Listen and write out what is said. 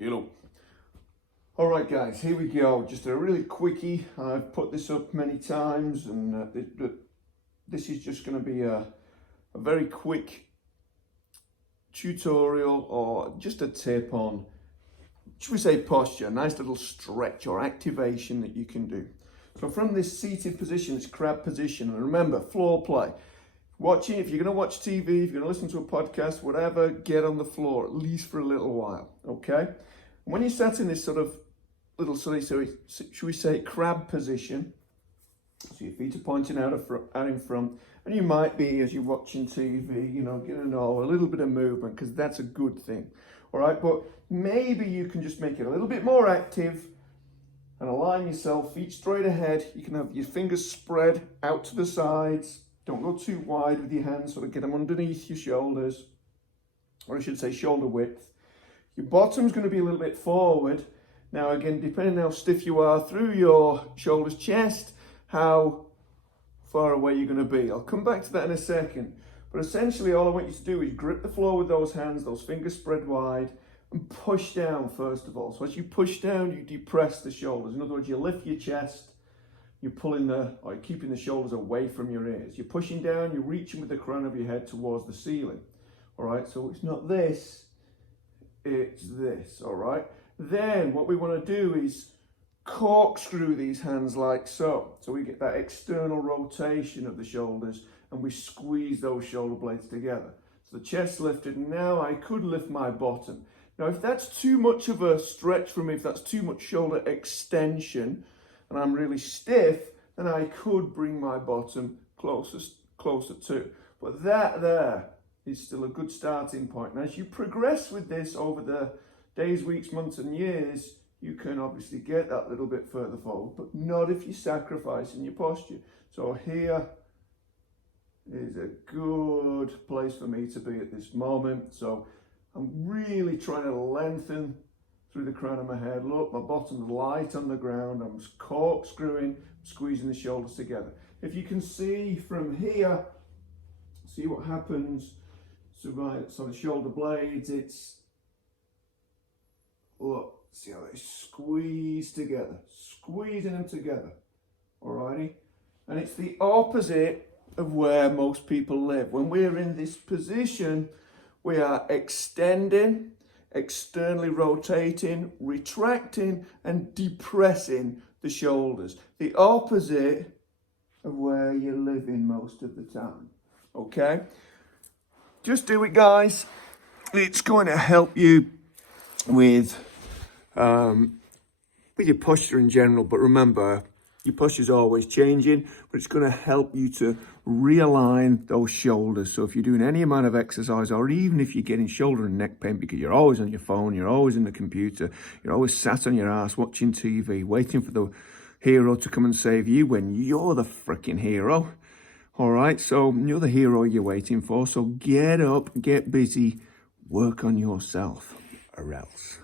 Hello. All right, guys, here we go. Just a really quickie. I've put this up many times, and this is just going to be a very quick tutorial or just a tip on, should we say, posture, a nice little stretch or activation that you can do. So from this seated position, this crab position, and remember, floor play. Watching, if you're going to watch TV, if you're going to listen to a podcast, whatever, get on the floor, at least for a little while, okay? When you're sat in this sort of little, should we say, crab position, so your feet are pointing out in front, and you might be, as you're watching TV, you know, getting a little bit of movement, because that's a good thing, all right? But maybe you can just make it a little bit more active and align yourself, feet straight ahead. You can have your fingers spread out to the sides. Don't go too wide with your hands, sort of get them underneath your shoulders, or I should say shoulder width. Your bottom's going to be a little bit forward. Now again, depending on how stiff you are through your shoulders, chest, how far away you're going to be. I'll come back to that in a second. But essentially all I want you to do is grip the floor with those hands, those fingers spread wide, and push down first of all. So as you push down, you depress the shoulders. In other words, you lift your chest, you're you're keeping the shoulders away from your ears. You're pushing down, you're reaching with the crown of your head towards the ceiling. All right, so it's not this, it's this, all right? Then what we want to do is corkscrew these hands like so. So we get that external rotation of the shoulders and we squeeze those shoulder blades together. So the chest's lifted. Now I could lift my bottom. Now if that's too much of a stretch for me, if that's too much shoulder extension and I'm really stiff, then I could bring my bottom closer to. But that there is still a good starting point. And as you progress with this over the days, weeks, months and years, you can obviously get that little bit further forward, but not if you're sacrificing your posture. So here is a good place for me to be at this moment. So I'm really trying to lengthen through the crown of my head. Look, my bottom's light on the ground. I'm corkscrewing, squeezing the shoulders together. If you can see from here, see what happens. So the shoulder blades, look, see how they squeeze together, squeezing them together, alrighty? And it's the opposite of where most people live. When we're in this position, we are extending, externally rotating, retracting, and depressing the shoulders. The opposite of where you're living most of the time, okay? Just do it, guys. It's going to help you with your posture in general, but remember, your posture is always changing, but it's going to help you to realign those shoulders. So if you're doing any amount of exercise, or even if you're getting shoulder and neck pain because you're always on your phone, you're always in the computer, you're always sat on your ass watching TV, waiting for the hero to come and save you when you're the freaking hero. All right, so you're the hero you're waiting for. So get up, get busy, work on yourself, or else.